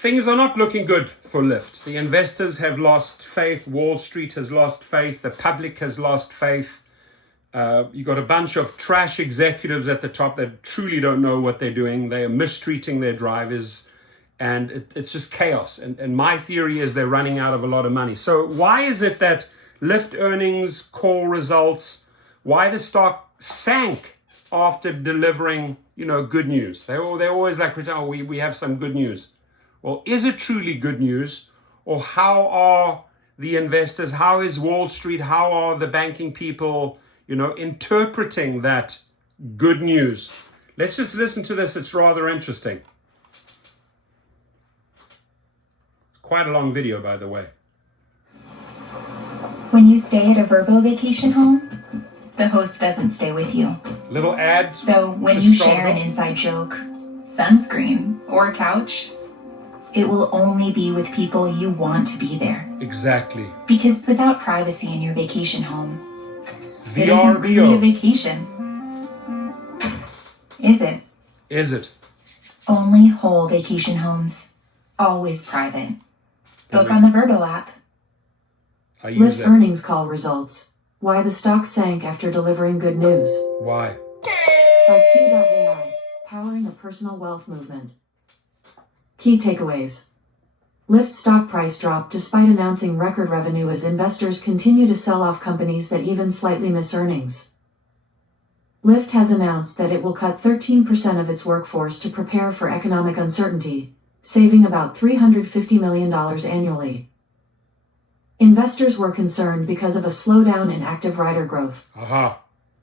Things are not looking good for Lyft. The investors have lost faith. Wall Street has lost faith. The public has lost faith. You got a bunch of trash executives at the top that truly don't know what they're doing. They are mistreating their drivers, and it's just chaos. And my theory is they're running out of a lot of money. So why is it that Lyft earnings call results, why the stock sank after delivering, good news? They're always like, oh, we have some good news. Well, is it truly good news? Or how are the investors, how is Wall Street, how are the banking people, interpreting that good news? Let's just listen to this. It's rather interesting. It's quite a long video, by the way. When you stay at a Vrbo vacation home, the host doesn't stay with you. Little ad. So when you share an inside joke, sunscreen, or a couch, it will only be with people you want to be there. Exactly. Because without privacy in your vacation home, it VRBO. isn't really a vacation. Is it? Is it? Only whole vacation homes. Always private. Book on the Vrbo app. I use Lyft that. earnings call results. Why the stock sank after delivering good news. Why? By Q.AI, powering a personal wealth movement. Key takeaways. Lyft stock price dropped despite announcing record revenue as investors continue to sell off companies that even slightly miss earnings. Lyft has announced that it will cut 13% of its workforce to prepare for economic uncertainty, saving about $350 million annually. Investors were concerned because of a slowdown in active rider growth.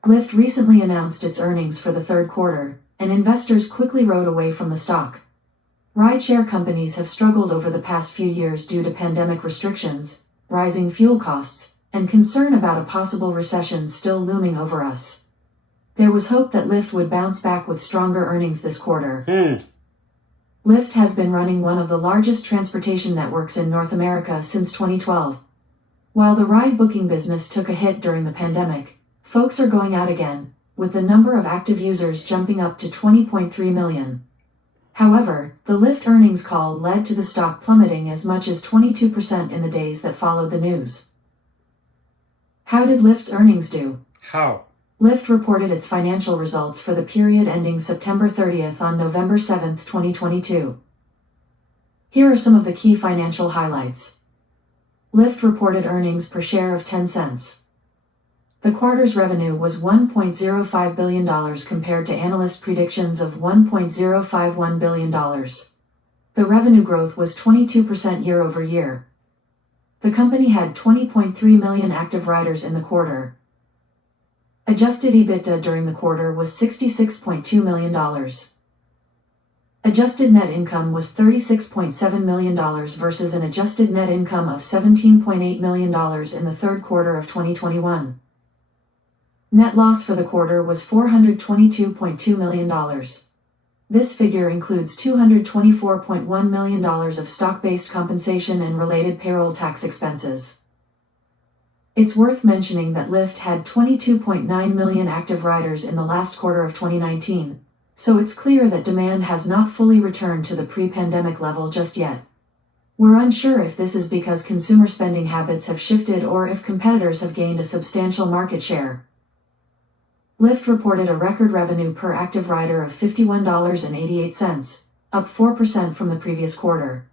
Lyft recently announced its earnings for the third quarter, and investors quickly rode away from the stock. Rideshare companies have struggled over the past few years due to pandemic restrictions, rising fuel costs, and concern about a possible recession still looming over us. There was hope that Lyft would bounce back with stronger earnings this quarter. Lyft has been running one of the largest transportation networks in North America since 2012. While the ride booking business took a hit during the pandemic, folks are going out again, with the number of active users jumping up to 20.3 million. However, the Lyft earnings call led to the stock plummeting as much as 22% in the days that followed the news. How did Lyft's earnings do? How? Lyft reported its financial results for the period ending September 30th on November 7, 2022. Here are some of the key financial highlights. Lyft reported earnings per share of 10 cents. The quarter's revenue was $1.05 billion compared to analyst predictions of $1.051 billion. The revenue growth was 22% year over year. The company had 20.3 million active riders in the quarter. Adjusted EBITDA during the quarter was $66.2 million. Adjusted net income was $36.7 million versus an adjusted net income of $17.8 million in the third quarter of 2021. Net loss for the quarter was $422.2 million. This figure includes $224.1 million of stock-based compensation and related payroll tax expenses. It's worth mentioning that Lyft had 22.9 million active riders in the last quarter of 2019, so it's clear that demand has not fully returned to the pre-pandemic level just yet. We're unsure if this is because consumer spending habits have shifted or if competitors have gained a substantial market share. Lyft reported a record revenue per active rider of $51.88, up 4% from the previous quarter.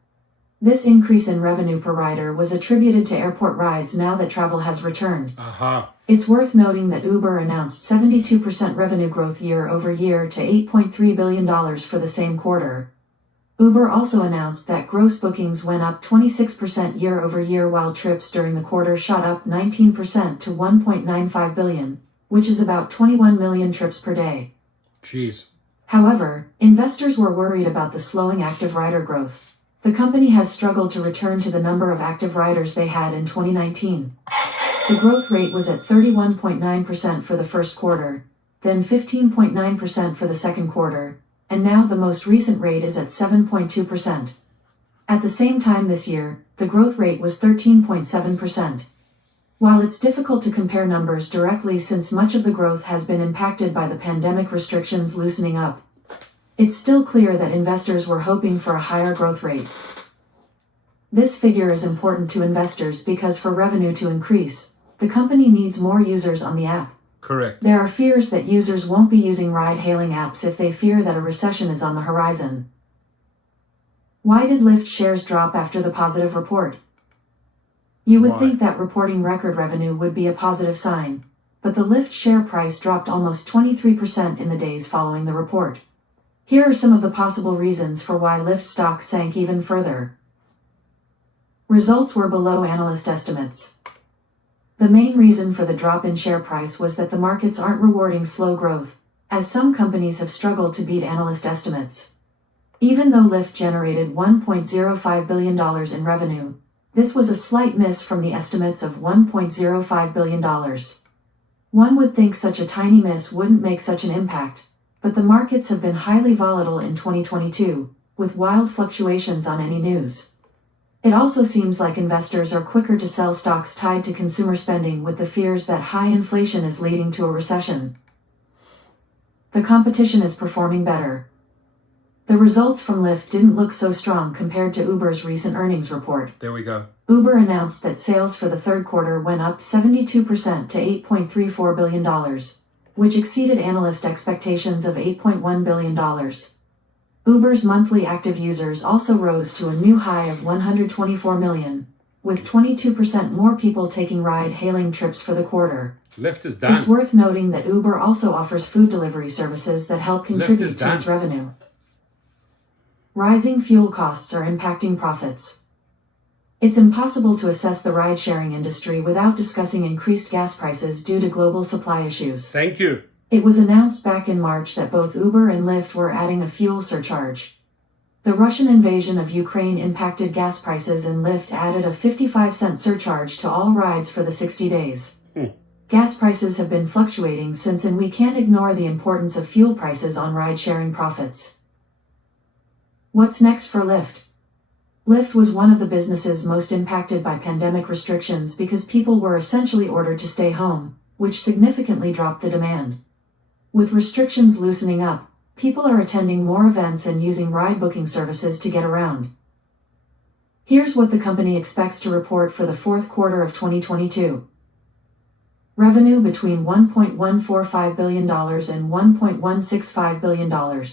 This increase in revenue per rider was attributed to airport rides now that travel has returned. It's worth noting that Uber announced 72% revenue growth year over year to $8.3 billion for the same quarter. Uber also announced that gross bookings went up 26% year over year while trips during the quarter shot up 19% to 1.95 billion. Which is about 21 million trips per day. Jeez. However, investors were worried about the slowing active rider growth. The company has struggled to return to the number of active riders they had in 2019. The growth rate was at 31.9% for the first quarter, then 15.9% for the second quarter, and now the most recent rate is at 7.2%. At the same time this year, the growth rate was 13.7%. While it's difficult to compare numbers directly since much of the growth has been impacted by the pandemic restrictions loosening up, it's still clear that investors were hoping for a higher growth rate. This figure is important to investors because for revenue to increase, the company needs more users on the app. Correct. There are fears that users won't be using ride-hailing apps if they fear that a recession is on the horizon. Why did Lyft shares drop after the positive report? You would think that reporting record revenue would be a positive sign, but the Lyft share price dropped almost 23% in the days following the report. Here are some of the possible reasons for why Lyft stock sank even further. Results were below analyst estimates. The main reason for the drop in share price was that the markets aren't rewarding slow growth, as some companies have struggled to beat analyst estimates. Even though Lyft generated $1.05 billion in revenue, this was a slight miss from the estimates of $1.05 billion. One would think such a tiny miss wouldn't make such an impact, but the markets have been highly volatile in 2022, with wild fluctuations on any news. It also seems like investors are quicker to sell stocks tied to consumer spending with the fears that high inflation is leading to a recession. The competition is performing better. The results from Lyft didn't look so strong compared to Uber's recent earnings report. There we go. Uber announced that sales for the third quarter went up 72% to $8.34 billion, which exceeded analyst expectations of $8.1 billion. Uber's monthly active users also rose to a new high of 124 million, with 22% more people taking ride-hailing trips for the quarter. Lyft is done. It's worth noting that Uber also offers food delivery services that help contribute to its revenue. Rising fuel costs are impacting profits. It's impossible to assess the ride-sharing industry without discussing increased gas prices due to global supply issues. Thank you. It was announced back in March that both Uber and Lyft were adding a fuel surcharge. The Russian invasion of Ukraine impacted gas prices, and Lyft added a 55-cent surcharge to all rides for the 60 days. Gas prices have been fluctuating since, and we can't ignore the importance of fuel prices on ride-sharing profits. What's next for Lyft? Lyft was one of the businesses most impacted by pandemic restrictions because people were essentially ordered to stay home, which significantly dropped the demand. With restrictions loosening up, people are attending more events and using ride booking services to get around. Here's what the company expects to report for the fourth quarter of 2022. Revenue between $1.145 billion and $1.165 billion.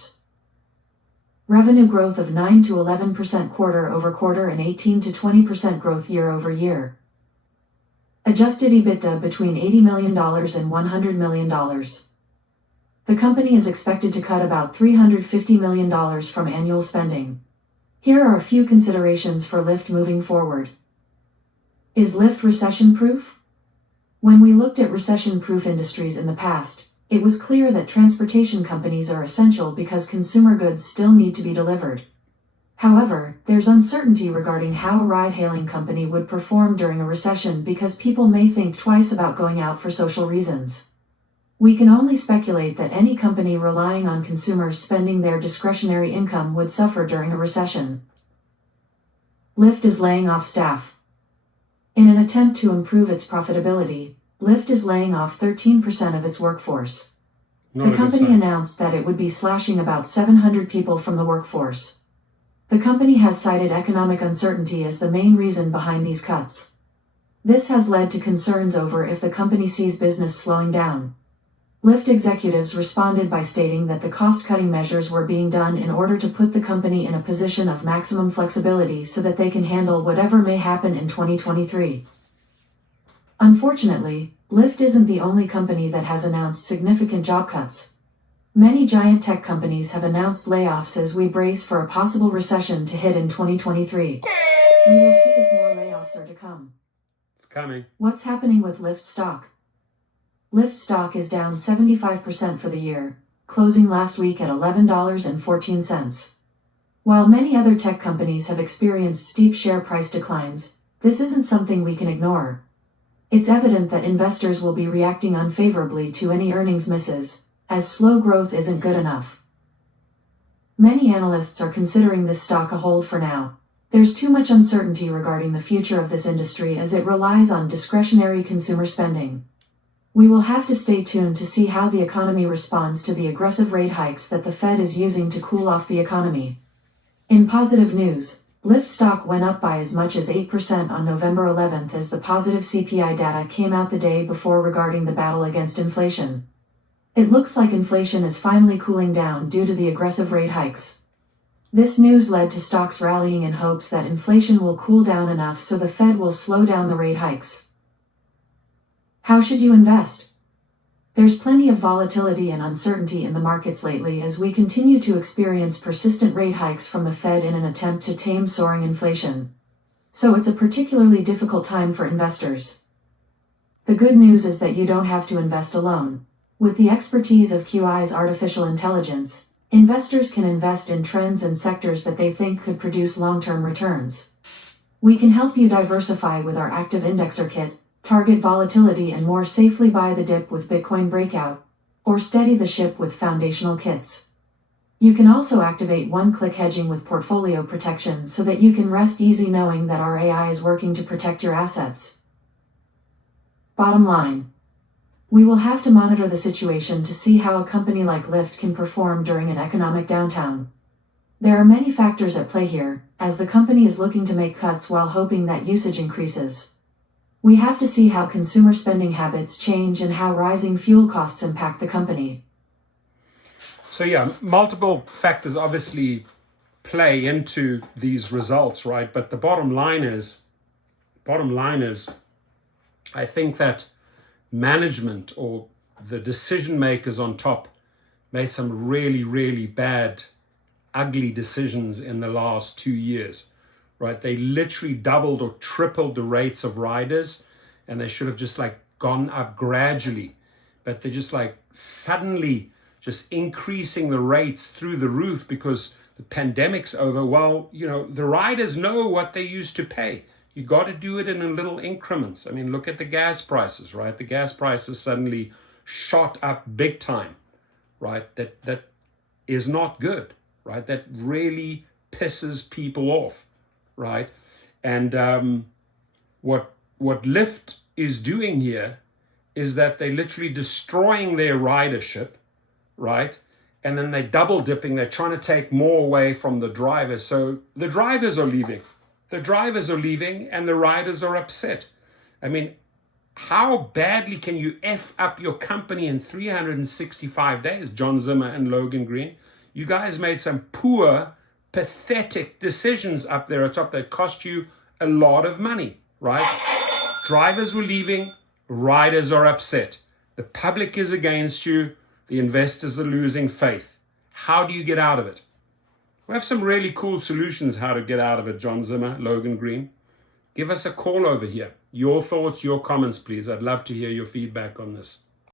Revenue growth of 9 to 11% quarter over quarter and 18 to 20% growth year over year. Adjusted EBITDA between $80 million and $100 million. The company is expected to cut about $350 million from annual spending. Here are a few considerations for Lyft moving forward. Is Lyft recession-proof? When we looked at recession-proof industries in the past, it was clear that transportation companies are essential because consumer goods still need to be delivered. However, there's uncertainty regarding how a ride-hailing company would perform during a recession because people may think twice about going out for social reasons. We can only speculate that any company relying on consumers spending their discretionary income would suffer during a recession. Lyft is laying off staff. In an attempt to improve its profitability, Lyft is laying off 13% of its workforce. The company announced that it would be slashing about 700 people from the workforce. The company has cited economic uncertainty as the main reason behind these cuts. This has led to concerns over if the company sees business slowing down. Lyft executives responded by stating that the cost-cutting measures were being done in order to put the company in a position of maximum flexibility so that they can handle whatever may happen in 2023. Unfortunately, Lyft isn't the only company that has announced significant job cuts. Many giant tech companies have announced layoffs as we brace for a possible recession to hit in 2023. We will see if more layoffs are to come. It's coming. What's happening with Lyft stock? Lyft stock is down 75% for the year, closing last week at $11.14. While many other tech companies have experienced steep share price declines, this isn't something we can ignore. It's evident that investors will be reacting unfavorably to any earnings misses, as slow growth isn't good enough. Many analysts are considering this stock a hold for now. There's too much uncertainty regarding the future of this industry as it relies on discretionary consumer spending. We will have to stay tuned to see how the economy responds to the aggressive rate hikes that the Fed is using to cool off the economy. In positive news, Lyft stock went up by as much as 8% on November 11th as the positive CPI data came out the day before regarding the battle against inflation. It looks like inflation is finally cooling down due to the aggressive rate hikes. This news led to stocks rallying in hopes that inflation will cool down enough so the Fed will slow down the rate hikes. How should you invest? There's plenty of volatility and uncertainty in the markets lately as we continue to experience persistent rate hikes from the Fed in an attempt to tame soaring inflation. So it's a particularly difficult time for investors. The good news is that you don't have to invest alone. With the expertise of QI's artificial intelligence, investors can invest in trends and sectors that they think could produce long-term returns. We can help you diversify with our active indexer kit, target volatility and more safely buy the dip with Bitcoin breakout, or steady the ship with foundational kits. You can also activate one-click hedging with portfolio protection so that you can rest easy knowing that our AI is working to protect your assets. Bottom line. We will have to monitor the situation to see how a company like Lyft can perform during an economic downturn. There are many factors at play here, as the company is looking to make cuts while hoping that usage increases. We have to see how consumer spending habits change and how rising fuel costs impact the company. So yeah, multiple factors obviously play into these results, right? But the bottom line is, I think that management or the decision makers on top made some really, really bad, ugly decisions in the last 2 years. Right, they literally doubled or tripled the rates of riders, and they should have just like gone up gradually, but they're just like suddenly just increasing the rates through the roof because the pandemic's over. Well, you know, the riders know what they used to pay. You got to do it in little increments. I mean, look at the gas prices, right? The gas prices suddenly shot up big time, right? That is not good, right? That really pisses people off. Right, and what Lyft is doing here is that they're literally destroying their ridership, right? And then they're double dipping. They're trying to take more away from the drivers. So the drivers are leaving. And the riders are upset. I mean, how badly can you F up your company in 365 days, John Zimmer and Logan Green? You guys made some poor, pathetic decisions up there at top that cost you a lot of money, right? Drivers were leaving, riders are upset. The public is against you, the investors are losing faith. How do you get out of it? We have some really cool solutions how to get out of it, John Zimmer, Logan Green. Give us a call over here. Your thoughts, your comments, please. I'd love to hear your feedback on this.